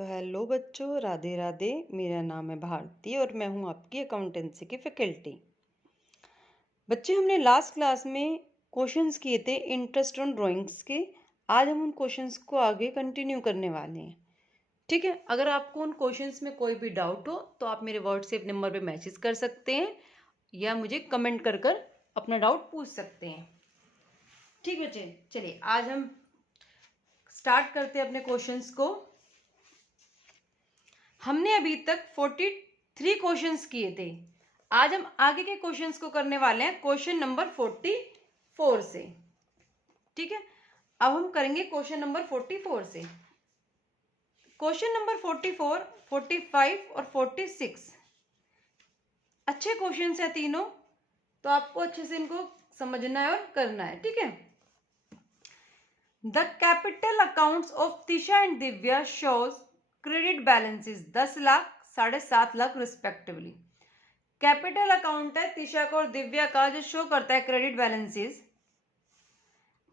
तो हेलो बच्चों, राधे राधे। मेरा नाम है भारती और मैं हूँ आपकी अकाउंटेंसी की फैकल्टी। बच्चे, हमने लास्ट क्लास में क्वेश्चंस किए थे इंटरेस्ट ऑन ड्राइंग्स के। आज हम उन क्वेश्चंस को आगे कंटिन्यू करने वाले हैं। ठीक है, अगर आपको उन क्वेश्चंस में कोई भी डाउट हो तो आप मेरे व्हाट्सएप नंबर पे मैसेज कर सकते हैं या मुझे कमेंट कर कर अपना डाउट पूछ सकते हैं। ठीक बच्चे, चलिए आज हम स्टार्ट करते हैं अपने क्वेश्चंस को। हमने अभी तक 43 क्वेश्चंस किए थे। आज हम आगे के क्वेश्चंस को करने वाले हैं क्वेश्चन नंबर 44 से। ठीक है, अब हम करेंगे क्वेश्चन नंबर 44 से। क्वेश्चन नंबर 44, 45 और 46 अच्छे क्वेश्चंस हैं तीनों, तो आपको अच्छे से इनको समझना है और करना है। ठीक है, the capital accounts of Tisha and Divya shows credit balances 10 lakh, 7.5 lakh respectively. Capital account है तिशा का और दिव्या का, जो शो करता है credit balances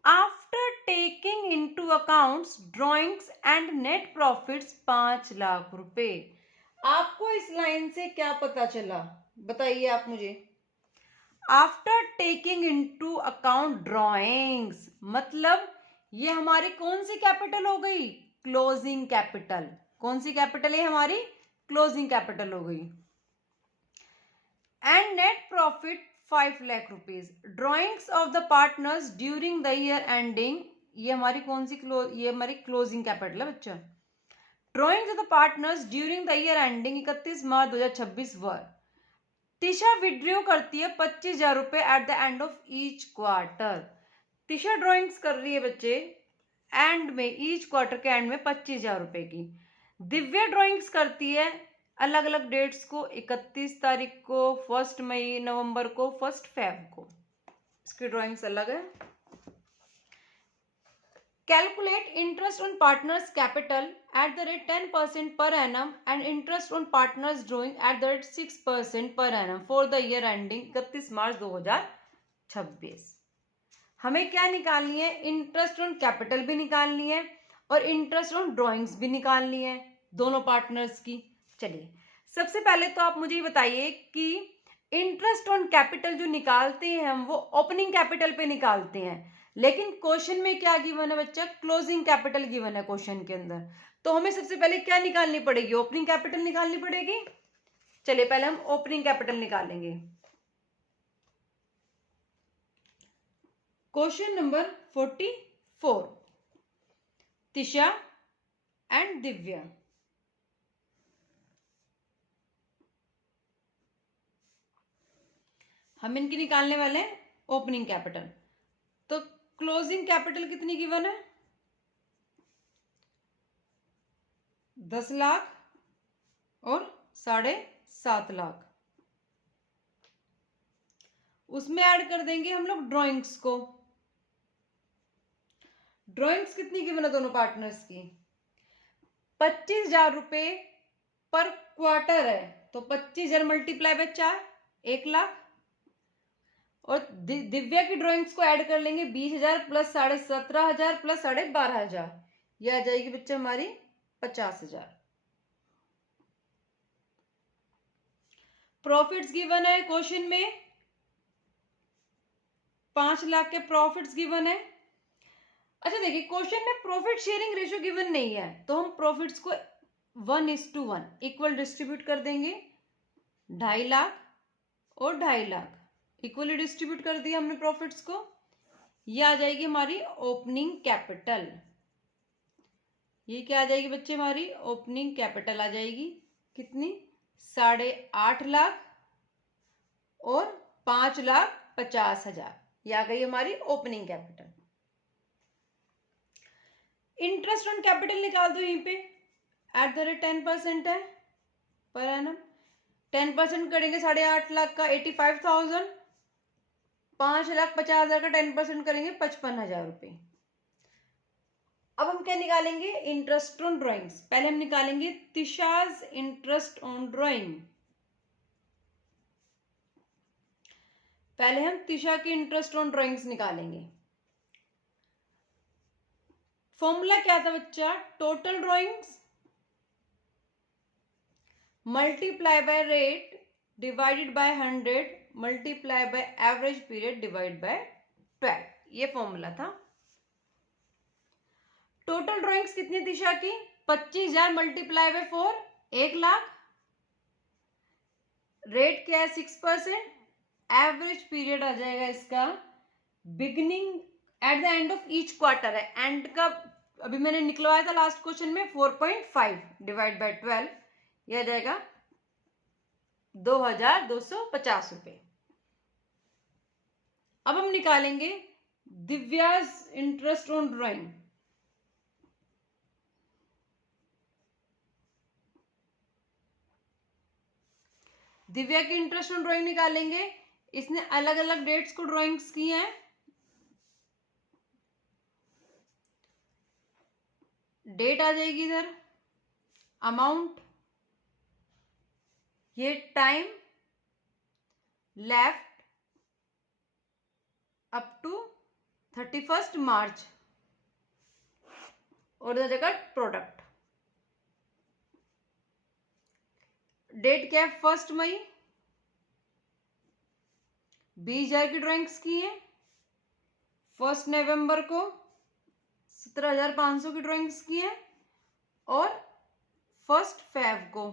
after taking into accounts drawings and net profits 5 lakh रुपए। आपको इस लाइन से क्या पता चला, बताइए आप मुझे। After taking into account drawings मतलब ये हमारी कौन सी कैपिटल हो गई? Closing capital. कौन सी कैपिटल है हमारी? क्लोजिंग कैपिटल हो गई। And net profit 5 lakh rupees. Drawings of the partners during the year ending, ये हमारी कौन सी ये हमारी क्लोजिंग कैपिटल है बच्चा। Drawings of the partners during the year ending 31 March 2026 were. Tisha withdraw करती है 25,000 रुपए eight the end of each quarter. Tisha drawings कर रही है बच्चे एंड में, ईच क्वार्टर के एंड में 25,000 रुपए की। दिव्या ड्रॉइंग्स करती है अलग अलग डेट्स को, 31 तारीख को, 1 मई, नवंबर को, 1 फेब को। इसकी ड्रॉइंग्स अलग है। Calculate interest on partners capital at the rate 10% per annum and interest on partners drawing at the rate 6% per annum for the year ending 31 March 2026। हमें क्या निकालनी है? इंटरेस्ट ऑन कैपिटल भी निकालनी है और इंटरेस्ट ऑन ड्रॉइंग्स भी निकालनी है, दोनों पार्टनर्स की। चलिए, सबसे पहले तो आप मुझे ये बताइए कि इंटरेस्ट ऑन कैपिटल जो निकालते हैं हम, वो ओपनिंग कैपिटल पे निकालते हैं, लेकिन क्वेश्चन में क्या गिवन है बच्चा? क्लोजिंग कैपिटल गिवन है क्वेश्चन के अंदर। तो हमें सबसे पहले क्या निकालनी पड़ेगी? ओपनिंग कैपिटल निकालनी पड़ेगी। चलिए पहले हम ओपनिंग कैपिटल निकालेंगे। Question number 44, Tisha and Divya. हम इनकी निकालने वाले हैं ओपनिंग कैपिटल। तो क्लोजिंग कैपिटल कितनी गिवन है? 10 लाख और 7.5 लाख। उसमें ऐड कर देंगे हम लोग ड्राइंग्स को। ड्राइंग्स कितनी गिवन है दोनों पार्टनर्स की? 25,000 रुपए पर क्वार्टर है, तो 25,000 मल्टीप्लाई बाय 4, 1 लाख। और दिव्या की ड्राइंग्स को ऐड कर लेंगे, 20,000 प्लस 17,500 प्लस 12,500, यह आ जाएगी बच्चे हमारी 50,000। प्रॉफिट्स गिवन है क्वेश्चन में, 5 लाख के प्रॉफिट्स गिवन है। अच्छा देखिए, क्वेश्चन में प्रॉफिट शेयरिंग रेशियो गिवन नहीं है, तो हम प्रॉफिट्स को 1:1 इक्वल डिस्ट्रीब्यूट कर देंगे। 2.5 लाख और 2.5 लाख इक्वली डिस्ट्रीब्यूट कर दिया हमने प्रॉफिट्स को। ये आ जाएगी हमारी ओपनिंग कैपिटल। ये क्या आ जाएगी बच्चे? हमारी ओपनिंग कैपिटल आ जाएगी। कितनी? 8.5 लाख और 5,50,000। ये आ गई हमारी opening capital. Interest on capital निकाल दो यहीं पे, एट द रेट 10% है पर एनम। 10% करेंगे 8.5 लाख का 85,000, 5,50,000 का 10% करेंगे 55,000 रुपए। अब हम क्या निकालेंगे? Interest on drawings. पहले हम निकालेंगे तिशाज इंटरेस्ट ऑन ड्राइंग। पहले हम तिशा की इंटरेस्ट ऑन ड्राइंग्स निकालेंगे। फॉर्मूला क्या था बच्चा? Total drawings multiply by rate divided by 100 multiply by average period divide by 12, ये फॉर्मूला था। टोटल ड्राइंग्स कितनी दिशा की? 25,000 मल्टीप्लाई बाय 4, 1 लाख। रेट क्या है? 6%। एवरेज पीरियड आ जाएगा इसका, beginning eight the end of each quarter है, एंड का अभी मैंने निकलवाया था लास्ट क्वेश्चन में 4.5 डिवाइड बाय 12, यह आ जाएगा 2,250 रुपए। अब हम निकालेंगे Divya's interest on drawing. Divya की इंटरेस्ट ऑन ड्राइंग निकालेंगे। इसने अलग अलग डेट्स को ड्राइंग्स की हैं। डेट आ जाएगी इधर, अमाउंट, ये टाइम लेफ्ट अप टू 31 मार्च, और इधर जगह प्रोडक्ट। डेट क्या है? 1 मई, 20,000 की ड्राइंग्स की है। 1 नवंबर को 17,500 की ड्राइंग्स की है, और 1 फेब को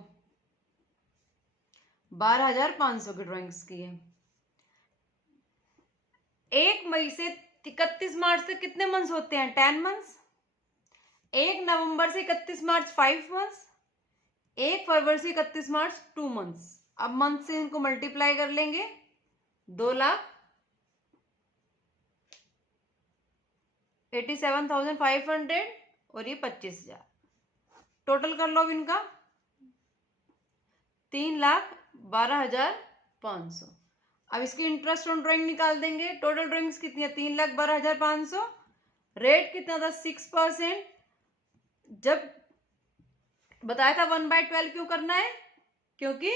12,500 की ड्राइंग्स की है। 1 मई से 31 मार्च तक कितने मंथ्स होते हैं? 10 मंथ्स। 1 नवंबर से 31 मार्च 5 मंथ्स। 1 फरवरी से 31 मार्च 2 मंथ्स। अब मंथ से इनको मल्टीप्लाई कर लेंगे, 2,87,500 और ये 25,000। टोटल कर लो अब इनका, 3,12,500। अब इसकी इंटरेस्ट ऑन ड्राइंग निकाल देंगे। टोटल ड्राइंग्स कितनी है? 3,12,500। रेट कितना था? 6%। जब बताया था 1/12 क्यों करना है? क्योंकि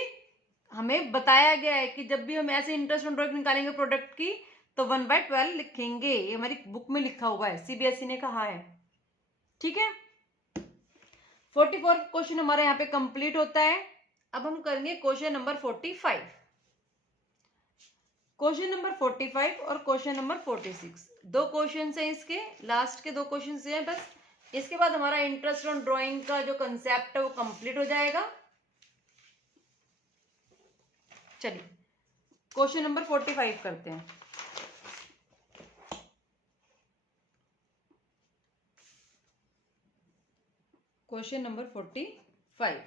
हमें बताया गया है कि जब भी हम ऐसे इंटरेस्ट ऑन ड्राइंग निकालेंगे प्रोडक्ट की तो 1/12 लिखेंगे। ये हमारी बुक में लिखा हुआ है, सीबीएसई ने कहा है। ठीक है, 44 क्वेश्चन हमारा यहाँ पे कंप्लीट होता है। अब हम करेंगे क्वेश्चन नंबर 45। क्वेश्चन नंबर 45 और क्वेश्चन नंबर 46 दो क्वेश्चन हैं इसके, लास्ट के 2 क्वेश्चन हैं बस। इसके बाद हमारा इंटरेस्ट ऑन ड्राइंग का जो कंसेप्ट है वो कंप्लीट हो जाएगा। चलिए क्वेश्चन नंबर 45 करते हैं। Question number 45,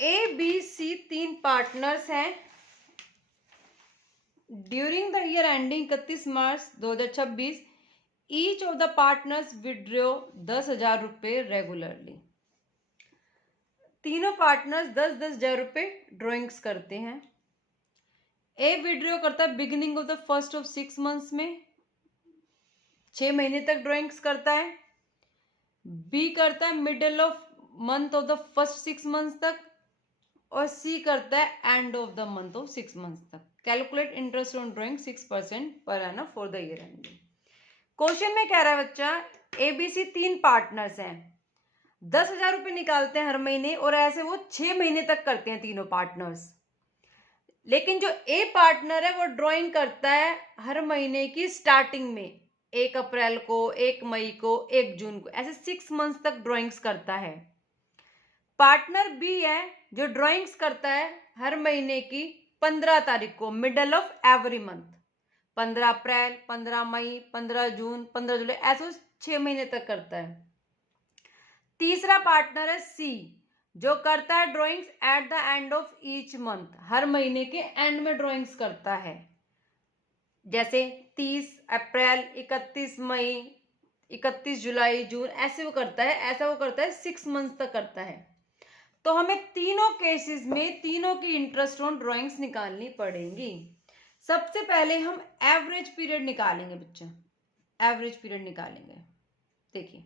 A B C 3 partners हैं। During the year ending 31 March 2026 each of the partners withdraw 10,000 रुपये रेगुलरली। तीनों पार्टनर्स 10,000 रुपये ड्रॉइंग्स करते हैं। ए विड्रॉ करता है beginning of the first of 6 months में, 6 महीने तक ड्रॉइंग्स करता है। बी करता है middle of month of the first 6 months तक, और सी करता है end of the month of 6 months तक। Calculate interest on drawing 6% per annum for the year ending. Question में कह रहा है बच्चा, एबीसी 3 पार्टनर्स हैं, 10,000 रुपये निकालते हैं हर महीने, और ऐसे वो 6 महीने तक करते हैं तीनों पार्टनर्स। लेकिन जो ए पार्टनर है वो ड्राइंग करता है हर महीने की स्टार्टिंग में, 1 अप्रैल को, 1 मई को, 1 जून को, ऐसे 6 मंथ्स तक ड्राइंग्स करता है। पार्टनर बी है जो ड्राइंग्स करता है हर महीने की 15 तारीख को, मिडल ऑफ एवरी मंथ, 15 अप्रैल, 15 मई, 15 जून, 15 जुलाई, ऐसे 6 महीने तक करता है। तीसरा पार्टनर है सी जो करता है drawings at the end of each month, हर महीने के एंड में ड्राइंग्स करता है, जैसे 30 अप्रैल, 31 मई, 31 जुलाई, जून, ऐसे वो करता है। ऐसा वो करता है 6 मंथ तक करता है। तो हमें तीनों केसेस में तीनों की इंटरेस्ट ऑन ड्राइंग्स निकालनी पड़ेंगी। सबसे पहले हम एवरेज पीरियड निकालेंगे बच्चा, एवरेज पीरियड निकालेंगे। देखिए,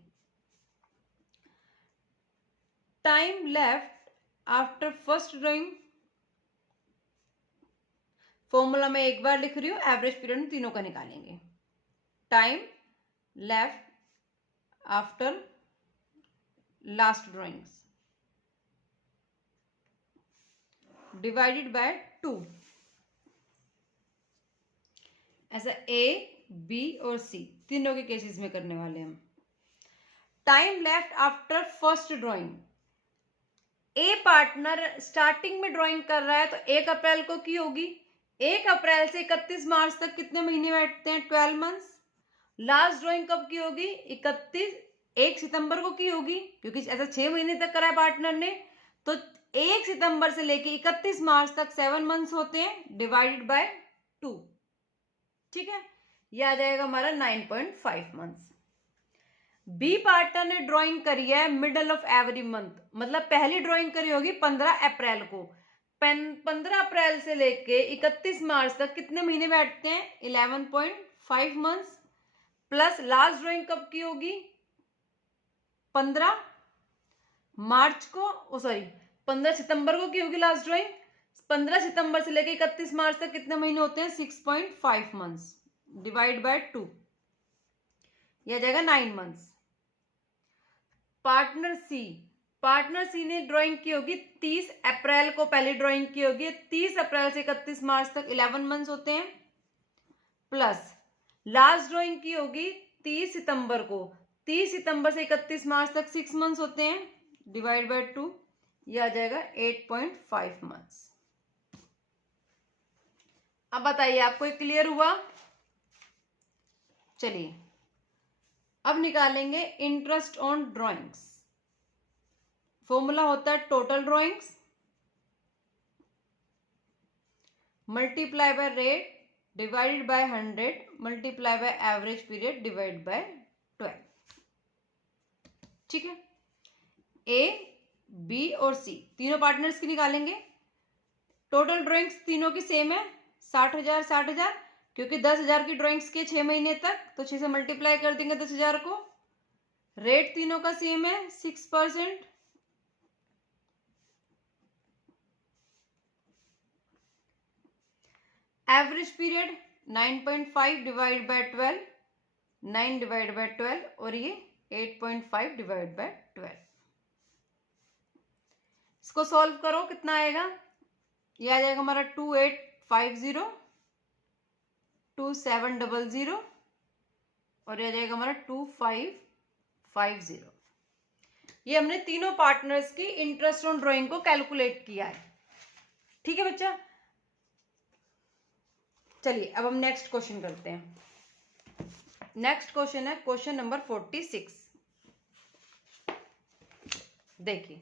time left after first drawing, formula में एक बार लिख रही हूं, एवरेज पीरियड तीनों का निकालेंगे। Time left after last drawings divided by 2। ऐसा ए, बी और सी तीनों के केसेस में करने वाले हम। Time left after first drawing, A partner starting में ड्राइंग कर रहा है तो 1 अप्रैल को की होगी। 1 अप्रैल से 31 मार्च तक कितने महीने बैठते हैं? 12 मंथ्स। लास्ट ड्राइंग कब की होगी? 1 सितंबर को की होगी, क्योंकि ऐसा 6 महीने तक करा है पार्टनर ने, तो 1 सितंबर से लेके 31 मार्च तक 7 मंथ्स होते हैं, डिवाइडेड बाय 2। ठीक है, ये आ जाएगा हमारा 9.5 मंथ्स। बी पार्टनर ने ड्राइंग करी है मिडल ऑफ एवरी मंथ, मतलब पहली ड्राइंग करी होगी 15 अप्रैल को। 15 अप्रैल से लेके 31 मार्च तक कितने महीने बैठते हैं? 11.5 मंथ्स। प्लस लास्ट ड्राइंग कब की होगी? 15 मार्च को, सॉरी 15 सितंबर को की होगी लास्ट ड्राइंग। 15 सितंबर से लेके 31 मार्च तक कितने महीने होते हैं? 6.5 मंथ्स, डिवाइड बाय 2, यह आ जाएगा 9 मंथ्स। पार्टनर सी ने ड्राइंग की होगी 30 अप्रैल को, पहली ड्राइंग की होगी। 30 अप्रैल से 31 मार्च तक 11 मंथ्स होते हैं। प्लस लास्ट ड्राइंग की होगी 30 सितंबर को, 30 सितंबर से 31 मार्च तक 6 मंथ्स होते हैं, डिवाइड बाय 2, यह आ जाएगा 8.5 मंथ्स। अब बताइए आपको क्लियर हुआ? चलिए अब निकालेंगे इंटरेस्ट ऑन ड्राइंग्स। फॉर्मूला होता है total drawings multiply by rate divided by 100 multiply by average period divide by 12। ठीक है, ए, बी और सी तीनों पार्टनर्स की निकालेंगे। टोटल ड्राइंग्स तीनों की सेम है, 60,000 60,000, क्योंकि 10,000 की ड्राइंग्स के 6 महीने तक, तो 6 से मल्टीप्लाई कर देंगे 10,000 को। रेट तीनों का सेम है 6%। Average period 9.5 divide by 12, 9 divide by 12, और ये 8.5 डिवाइड बाय 12। इसको सॉल्व करो, कितना आएगा? ये आ जाएगा हमारा 2850, 2700, और ये आ जाएगा हमारा 2550। ये हमने तीनों पार्टनर्स की इंटरेस्ट ऑन ड्राइंग को कैलकुलेट किया है। ठीक है बच्चा, चलिए अब हम नेक्स्ट क्वेश्चन करते हैं। नेक्स्ट क्वेश्चन है क्वेश्चन नंबर 46। देखिए,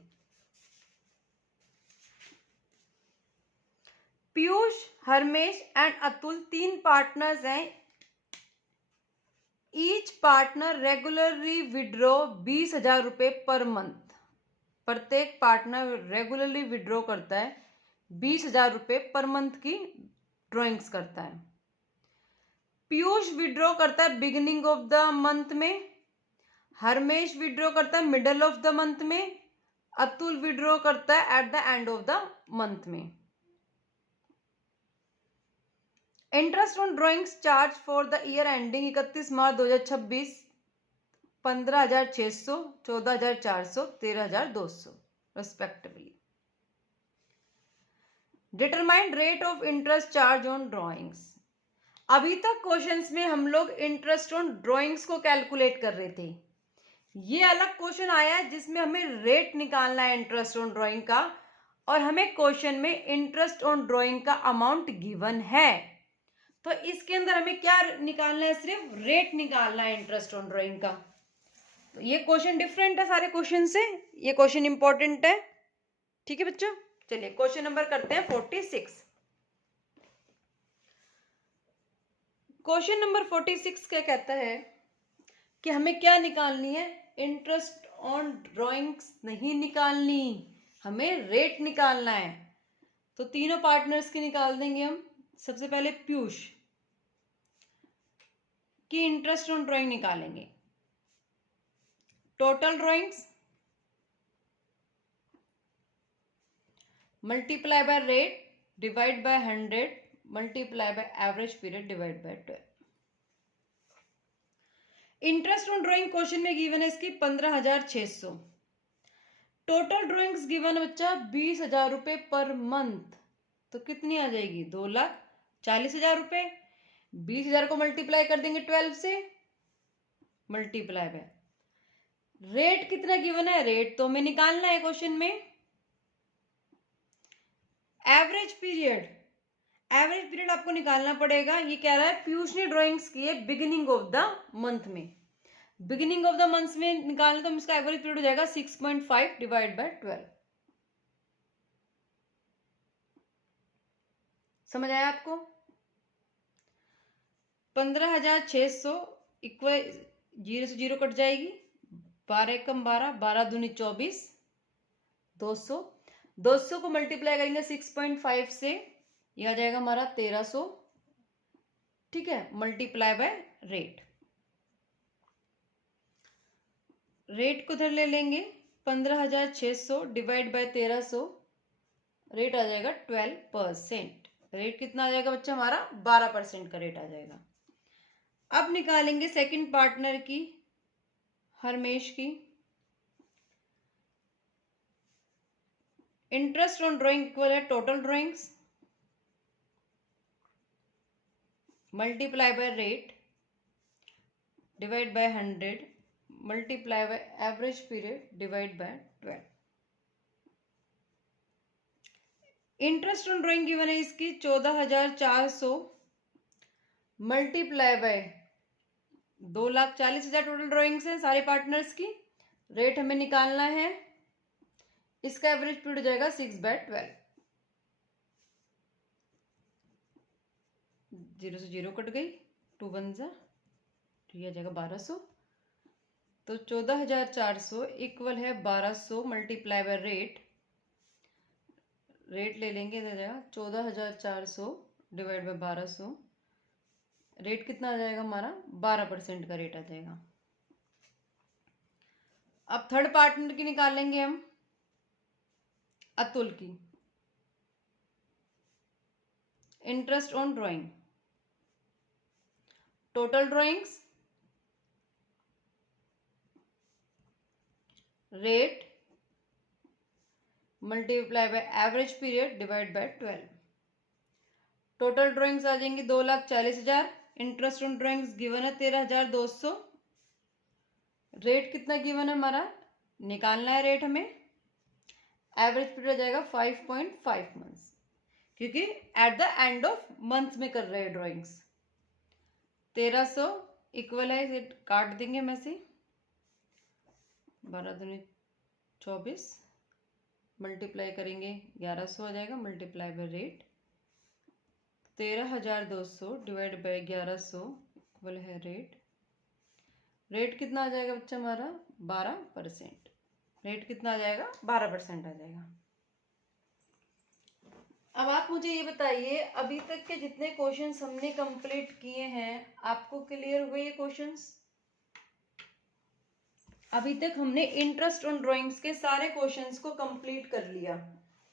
पीयूष, हरमेश एंड अतुल 3 पार्टनर्स हैं। ईच पार्टनर रेगुलरली विड्रॉ 20,000 रुपए पर मंथ। प्रत्येक पार्टनर रेगुलरली विड्रॉ करता है 20,000 रुपए पर मंथ की ड्राइंग्स करता है। पीयूष विड्रॉ करता है बिगिनिंग ऑफ द मंथ में, हरमेश विड्रॉ करता है मिडल ऑफ द मंथ में, अतुल विड्रॉ करता है at the end of the month में। Interest on drawings charge for the year ending 31 March 2026 15,600, 14,400, 13,200 respectively. Determine rate of interest charge on drawings. अभी तक questions में हम लोग इंटरेस्ट ऑन ड्राइंग्स को कैलकुलेट कर रहे थे। ये अलग क्वेश्चन आया है जिसमें हमें रेट निकालना है इंटरेस्ट ऑन ड्राइंग का, और हमें क्वेश्चन में इंटरेस्ट ऑन ड्राइंग का अमाउंट गिवन है। तो इसके अंदर हमें क्या निकालना है? सिर्फ रेट निकालना है इंटरेस्ट ऑन ड्राइंग का। तो ये क्वेश्चन डिफरेंट है सारे क्वेश्चन से, ये क्वेश्चन इंपॉर्टेंट है। ठीक है बच्चों, चलिए क्वेश्चन नंबर करते हैं 46। क्वेश्चन नंबर 46 क्या कहता है कि हमें क्या निकालनी है? इंटरेस्ट ऑन ड्राइंग्स नहीं निकालनी, हमें रेट निकालना है। तो तीनों पार्टनर्स की निकाल देंगे हम। सबसे पहले पीयूष की इंटरेस्ट ऑन ड्राइंग निकालेंगे। Total drawings multiply by rate divide by 100 multiply by average period divide by 12। Interest on drawing question में गिवन है इसकी 15,600। टोटल ड्राइंग्स गिवन है बच्चा 20,000 रुपये पर मंथ, तो कितनी आ जाएगी 2,40,000 रुपये। 20,000 को मल्टीप्लाई कर देंगे 12 से, मल्टीप्लाई बाय रेट कितना गिवन है, रेट तो हमें निकालना है क्वेश्चन में। एवरेज पीरियड, एवरेज पीरियड आपको निकालना पड़ेगा। ये कह रहा है पीयूष ने ड्राइंग्स की है बिगिनिंग ऑफ द मंथ में, बिगिनिंग ऑफ द मंथ में निकालना, तो इसका एवरेज पीरियड हो जाएगा 6.5 डिवाइड बाय 12। समझ आया आपको? 15,600 इक्वल 0 से 0 कट जाएगी, 12 एकम 12, 12 दूनी 24, 200। 200 को मल्टीप्लाई करेंगे 6.5 से, यह आ जाएगा हमारा 1300, ठीक है, मल्टीप्लाई बाय रेट। रेट को इधर ले लेंगे, 15,600 डिवाइड बाय 1300, रेट आ जाएगा 12%। रेट कितना आ जाएगा बच्चा हमारा 12% का रेट आ जाएगा। अब निकालेंगे सेकंड पार्टनर की, हरमेश की। इंटरेस्ट ऑन ड्राइंग इक्वल है total drawings multiply by rate divide by 100 multiply by average period divide by 12। Interest on drawing given है इसकी 14,400 मल्टीप्लाई बाय 2,40,000 टोटल ड्राइंग्स है सारे पार्टनर्स की। रेट हमें निकालना है, इसका एवरेज पीरियड हो जाएगा 6/12। 0 से 0 कट गई, 2 1 जा, तो ये आ जाएगा 1200। तो 14,400 इक्वल है 1200 मल्टीप्लाई बाय रेट, रेट ले लेंगे, इधर जाएगा 14,400 डिवाइड बाय 1200, रेट कितना आ जाएगा हमारा 12% का रेट आ जाएगा। अब थर्ड पार्टनर की निकालेंगे हम, अतुल की। Interest on drawing total drawings rate multiply by average period divide by 12। Total drawings आ जाएंगी 2,40,000, इंटरेस्ट ऑन ड्राइंग्स गिवन है 13,200, रेट कितना गिवन है हमारा, निकालना है रेट हमें, एवरेज पीरियड आ जाएगा 5.5 मंथ्स, क्योंकि eight the end of month में कर रहे हैं ड्राइंग्स। 1300 इक्वल है, इसे काट देंगे में से, 12 दूनी 24 मल्टीप्लाई करेंगे 1100 आ जाएगा, multiply by rate 13,200 divide by 1100 equal है रेट, रेट कितना आ जाएगा बच्चा हमारा 12%। रेट कितना आ जाएगा 12% आ जाएगा। अब आप मुझे ये बताइए, अभी तक के जितने क्वेश्चंस हमने कंप्लीट किए हैं, आपको क्लियर हुए ये क्वेश्चंस? अभी तक हमने इंटरेस्ट ऑन ड्राइंग्स के सारे क्वेश्चंस को कंप्लीट कर लिया।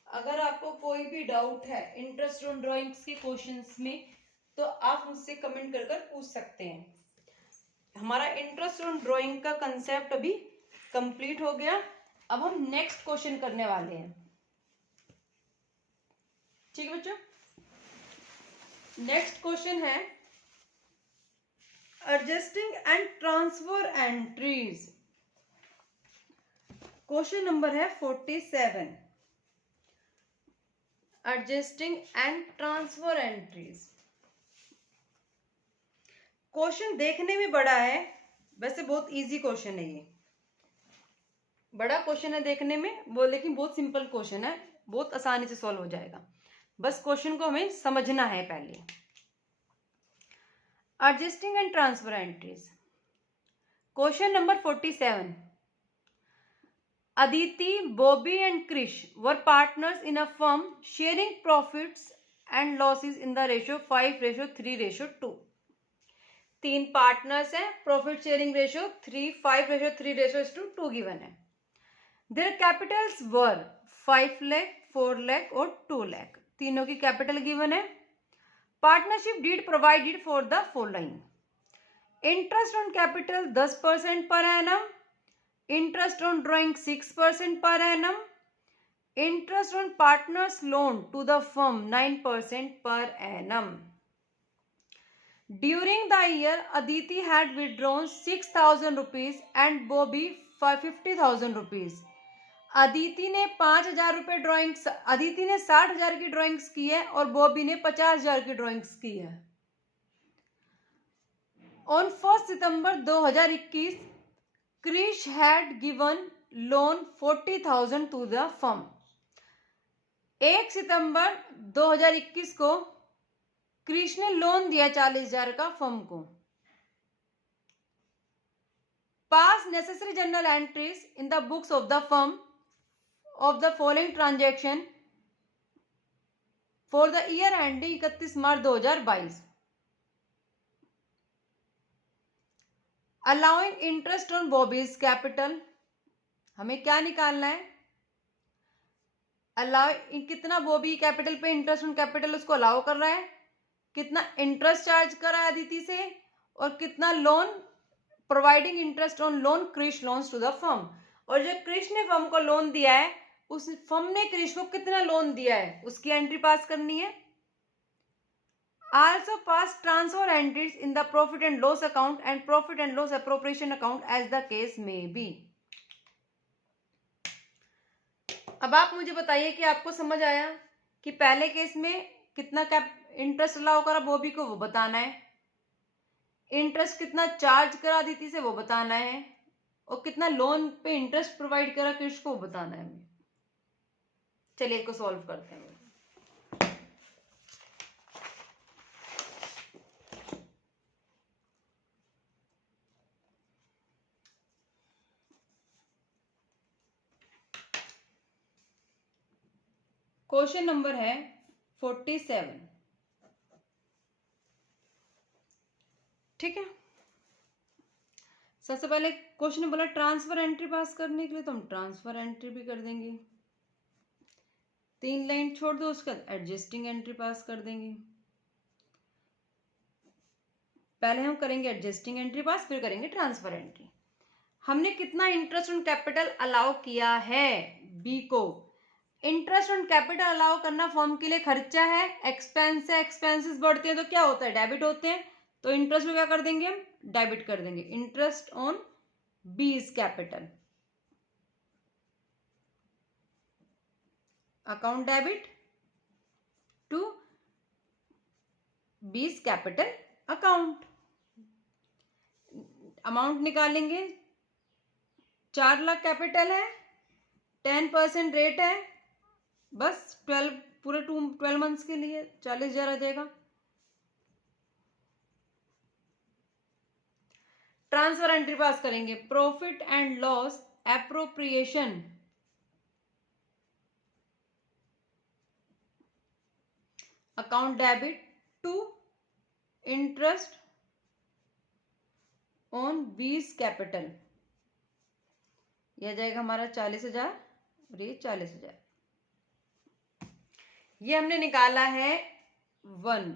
अगर आपको कोई भी डाउट है इंटरेस्ट ऑन ड्राइंग्स के क्वेश्चंस में, तो आप मुझसे कमेंट कर कर पूछ सकते हैं। हमारा इंटरेस्ट ऑन ड्राइंग का कंसेप्ट अभी कंप्लीट हो गया। अब हम नेक्स्ट क्वेश्चन करने वाले हैं, ठीक है बच्चों? नेक्स्ट क्वेश्चन है adjusting and transfer entries. Question number है 47, adjusting and transfer entries. Question देखने में बड़ा है, वैसे बहुत इजी क्वेश्चन है ये, बड़ा क्वेश्चन है देखने में वो, लेकिन बहुत सिंपल क्वेश्चन है, बहुत आसानी से सॉल्व हो जाएगा। बस क्वेश्चन को हमें समझना है पहले। Adjusting and transfer entries, question number 47। Aditi, Bobby and Krish were partners in a firm sharing profits and losses in the ratio 5:3:2। तीन पार्टनर्स हैं, प्रॉफिट शेयरिंग रेशियो 5:3:2 गिवन है। Their capitals were 5 lakh, 4 lakh और 2 लाख, तीनों की कैपिटल गिवन है। Partnership deed provided for the following: interest on capital 10% per annum, interest on drawing 6% per annum, interest on partners loan to the firm 9% per annum. During the year, Aditi had withdrawn 6,000 rupees and Bobby 50,000 rupees. Aditi ने 5,000 रुपये drawings, Aditi ने 60,000 की drawings की है और बॉबी ने 50,000 की drawings की है. On 1 September 2021 Krish had given loan 40,000 to the firm. 1 सितंबर 2021 को क्रिश ने लोन दिया 40,000 का फर्म को. पास necessary journal entries in the books of the firm of the following transaction for the year ending 31 March 2022. Allowing interest on Bobby's capital, हमें क्या निकालना है? Allow कितना बॉबी कैपिटल पे इंटरेस्ट ऑन कैपिटल उसको अलाउ कर रहा है, कितना इंटरेस्ट चार्ज कर रहा है अदिति से, और कितना loan providing interest on loan Krish loans to the firm. और जो क्रिश ने फर्म को लोन दिया है उस फर्म ने क्रिश को कितना लोन दिया है उसकी एंट्री पास करनी है. Also pass transfer entries in the profit and loss account and profit and loss appropriation account as the case may be. अब आप मुझे बताइए कि आपको समझ आया कि पहले केस में कितना इंटरेस्ट अलाउ करा बॉबी को वो बताना है, इंटरेस्ट कितना चार्ज करा अदिति से वो बताना है, और कितना लोन पे इंटरेस्ट प्रोवाइड करा क्रिश को वो बताना है. चलिए इसको सॉल्व करते हैं. क्वेश्चन नंबर है 47. ठीक है, सबसे पहले क्वेश्चन ने बोला ट्रांसफर एंट्री पास करने के लिए, तो हम ट्रांसफर एंट्री भी कर देंगे. 3 लाइन छोड़ दो, उसके बाद एडजस्टिंग एंट्री पास कर देंगे. पहले हम करेंगे एडजस्टिंग एंट्री पास, फिर करेंगे ट्रांसफर एंट्री. हमने कितना इंटरेस्ट ऑन कैपिटल अलाउ किया है बी को. इंटरेस्ट ऑन कैपिटल अलाउ करना फर्म के लिए खर्चा है, एक्सपेंस है. एक्सपेंसेस बढ़ते हैं तो क्या होता है, डेबिट होते हैं. तो इंटरेस्ट में क्या कर देंगे हम, डेबिट कर देंगे. Interest on B's capital account debit to B's capital account. Amount निकालेंगे. 4 लाख कैपिटल है, 10% रेट है, बस 12 मंथ्स के लिए 40,000 आ जाएगा. ट्रांसफर एंट्री पास करेंगे. Profit and loss appropriation account debit to interest on B's capital. यह जाएगा हमारा 40,000 और ये 40,000. ये हमने निकाला है 1.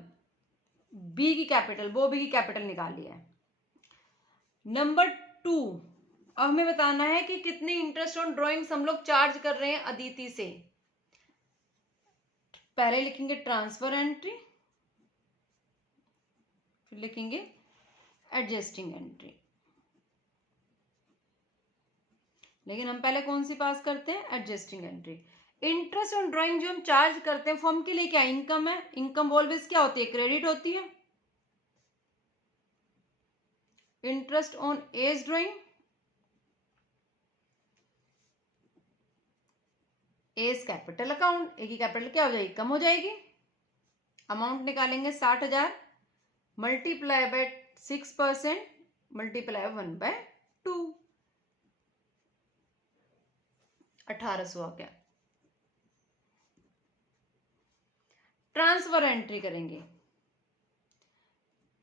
बी की कैपिटल, वो बी की कैपिटल निकाल लिया है. नंबर 2, अब हमें बताना है कि कितने इंटरेस्ट ऑन ड्रॉइंग्स हम लोग चार्ज कर रहे हैं अदिति से. पहले लिखेंगे ट्रांसफर एंट्री, फिर लिखेंगे एडजस्टिंग एंट्री. लेकिन हम पहले कौन सी पास करते हैं, adjusting entry. Interest on drawing जो हम चार्ज करते हैं फर्म के लिए क्या इनकम है. इनकम ऑलवेज क्या होती है, क्रेडिट होती है. Interest on as drawing, as capital account, A की कैपिटल क्या हो जाएगी, कम हो जाएगी. अमाउंट निकालेंगे 60,000 मल्टीप्लाई बाय 6% मल्टीप्लाई 1/2, 1800 आ गया. ट्रांसफर एंट्री करेंगे.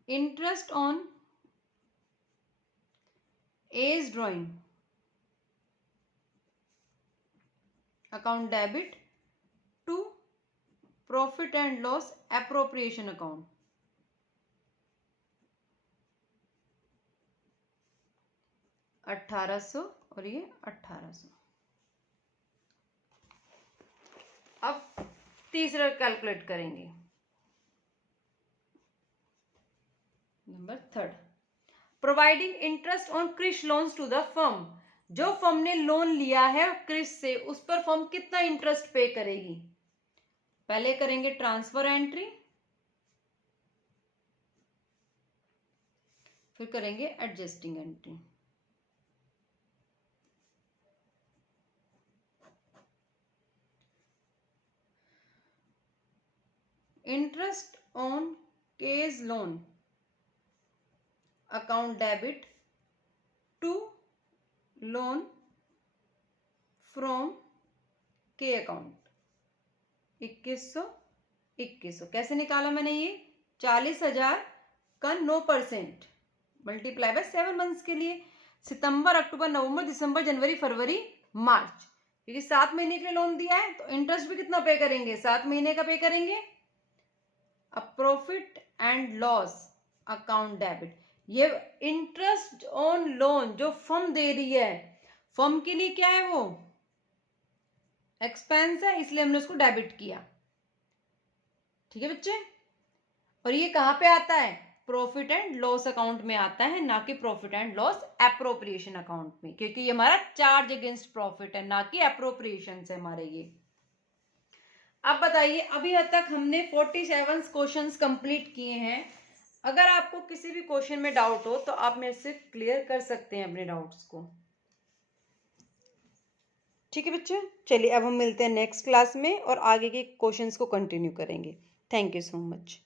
Interest on as drawing account debit to profit and loss appropriation account. $1,800 और ये 1800। अब तीसरा कैलकुलेट करेंगे, number 3, providing interest on Krish loans to the firm. जो फर्म ने लोन लिया है क्रिश से, उस पर फर्म कितना इंटरेस्ट पे करेगी। पहले करेंगे ट्रांसफर एंट्री, फिर करेंगे adjusting entry. Interest on K's loan account debit to loan from K account 2100 कैसे निकाला मैंने ये 40,000 का 9% मल्टीप्लाई बाय 7 मंथ्स के लिए, सितंबर अक्टूबर नवंबर दिसंबर जनवरी फरवरी मार्च, क्योंकि 7 महीने के लिए लोन दिया है तो इंटरेस्ट भी कितना पे करेंगे 7 महीने का पे करेंगे। अब profit and loss account debit, ये इंटरेस्ट ऑन लोन जो फर्म दे रही है, फर्म के लिए क्या है वो एक्सपेंस है, इसलिए हमने उसको डेबिट किया। ठीक है बच्चे, और ये कहां पे आता है प्रॉफिट एंड लॉस अकाउंट में आता है, ना कि profit and loss appropriation account में, क्योंकि ये हमारा चार्ज अगेंस्ट प्रॉफिट है, ना कि एप्रोप्रिएशन से हमारे ये। अब बताइए, अभी तक हमने 47 क्वेश्चंस कंप्लीट किए हैं। अगर आपको किसी भी क्वेश्चन में डाउट हो तो आप मेरे से क्लियर कर सकते हैं अपने डाउट्स को। ठीक है बच्चे, चलिए अब हम मिलते हैं नेक्स्ट क्लास में और आगे के क्वेश्चंस को कंटिन्यू करेंगे। Thank you so much.